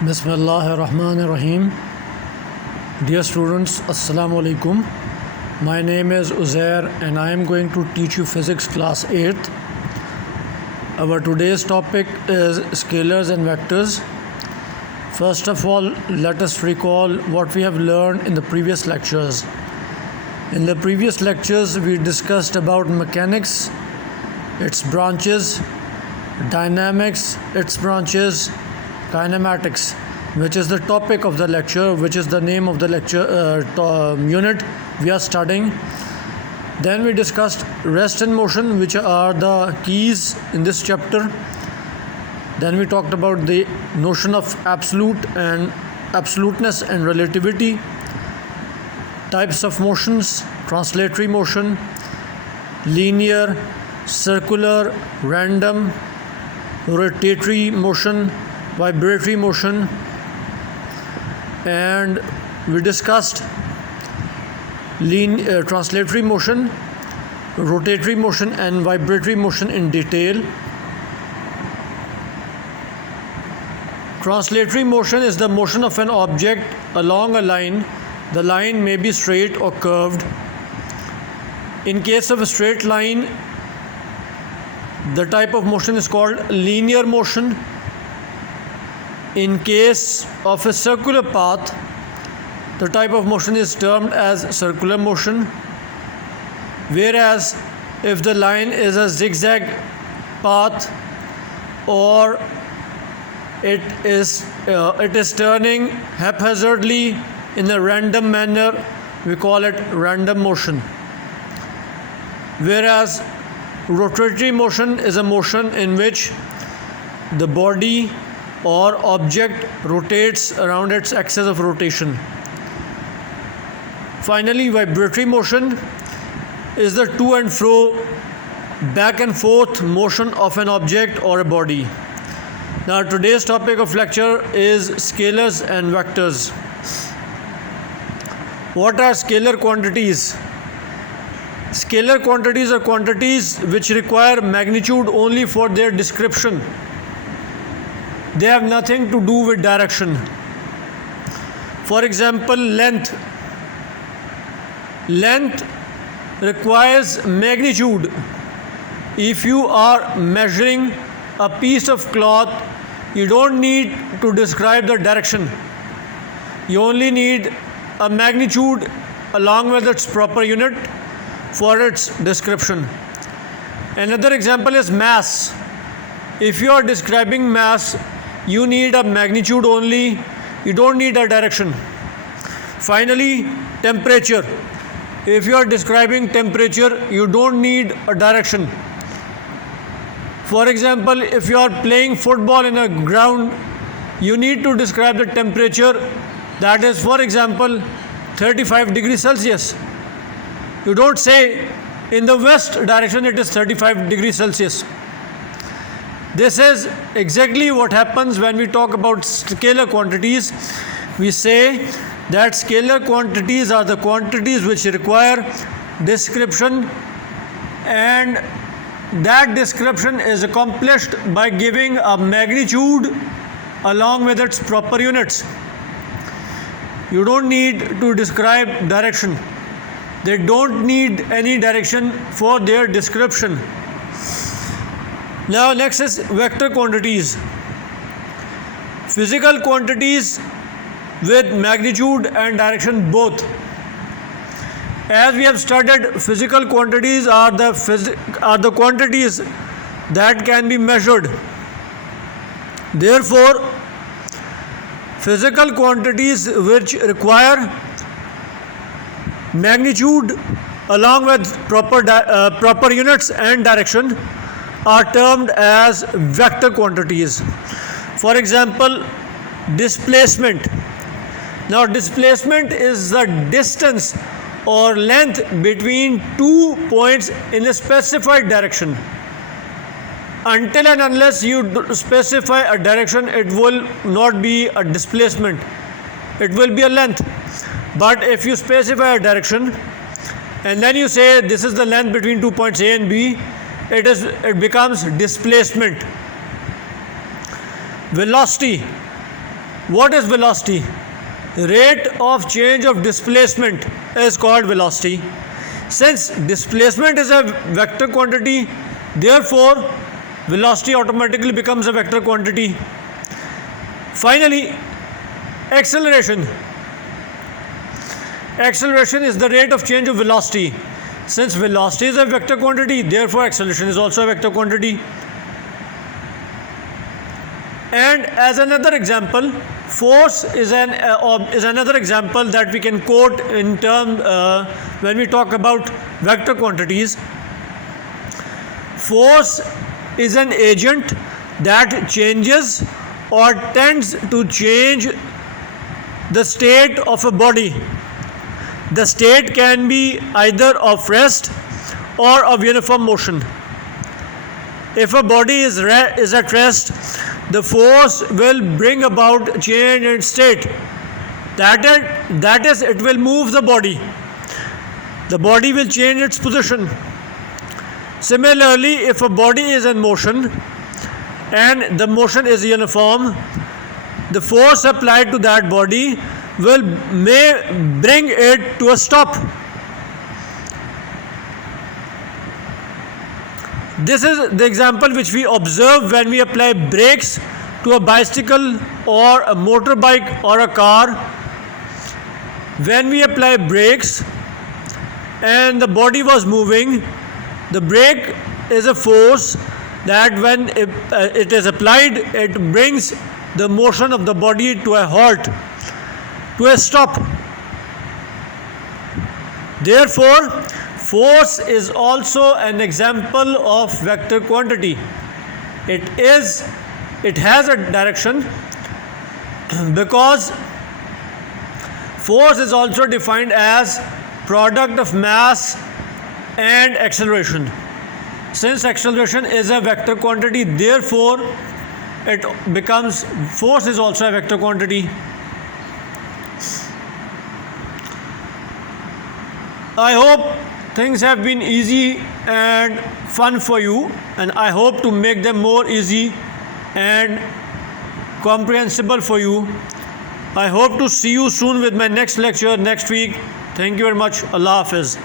Bismillahirrahmanirrahim. Dear students, Assalamu alaikum. My name is Uzair and I am going to teach you physics class 8th. Our today's topic is scalars and vectors. First of all, let us recall what we have learned in the previous lectures. In the previous lectures, we discussed about mechanics, its branches, dynamics, its branches, kinematics, which is the topic of the lecture, which is the name of the lecture unit we are studying. Then we discussed rest and motion, which are the keys in this chapter. Then we talked about the notion of absoluteness and relativity, types of motions, translatory motion, linear, circular, random, rotatory motion, vibratory motion, and we discussed translatory motion, rotatory motion and vibratory motion in detail. Translatory motion is the motion of an object along a line. The line may be straight or curved. In case of a straight line, the type of motion is called linear motion. In case of a circular path, the type of motion is termed as circular motion. Whereas if the line is a zigzag path or it is turning haphazardly in a random manner, we call it random motion. Whereas rotatory motion is a motion in which the body or object rotates around its axis of rotation. Finally, vibratory motion is the to and fro, back and forth motion of an object or a body. Now, today's topic of lecture is scalars and vectors. What are scalar quantities? Scalar quantities are quantities which require magnitude only for their description. They have nothing to do with direction. For example, length. Length requires magnitude. If you are measuring a piece of cloth, you don't need to describe the direction. You only need a magnitude along with its proper unit for its description. Another example is mass. If you are describing mass, you need a magnitude only, you don't need a direction. Finally, temperature. If you are describing temperature, you don't need a direction. For example, if you are playing football in a ground, you need to describe the temperature, that is, for example, 35 degrees Celsius. You don't say in the west direction it is 35 degrees Celsius. This is exactly what happens when we talk about scalar quantities. We say that scalar quantities are the quantities which require description, and that description is accomplished by giving a magnitude along with its proper units. You don't need to describe direction. They don't need any direction for their description. Now, next is vector quantities. Physical quantities with magnitude and direction both. As we have studied, physical quantities are the quantities that can be measured. Therefore, physical quantities which require magnitude along with proper units and direction are termed as vector quantities. For example, displacement. Now, displacement is the distance or length between 2 points in a specified direction. Until and unless you specify a direction, it will not be a displacement. It will be a length. But if you specify a direction and then you say this is the length between 2 points A and B, it becomes displacement. Velocity. What is velocity? Rate of change of displacement is called velocity. Since displacement is a vector quantity, therefore velocity automatically becomes a vector quantity. Finally, acceleration. Acceleration is the rate of change of velocity. Since velocity is a vector quantity, therefore acceleration is also a vector quantity. And as another example, force is another example that we can quote in term when we talk about vector quantities. Force is an agent that changes or tends to change the state of a body. The state can be either of rest or of uniform motion. If a body is at rest, the force will bring about change in state. That is, it will move the body. The body will change its position. Similarly, if a body is in motion and the motion is uniform, the force applied to that body may bring it to a stop. This is the example which we observe when we apply brakes to a bicycle or a motorbike or a car. When we apply brakes and the body was moving, the brake is a force that when it is applied, it brings the motion of the body to a halt, to a stop. Therefore, force is also an example of vector quantity. It has a direction because force is also defined as product of mass and acceleration. Since acceleration is a vector quantity, therefore force is also a vector quantity. I hope things have been easy and fun for you, and I hope to make them more easy and comprehensible for you. I hope to see you soon with my next lecture next week. Thank you very much. Allah Hafiz.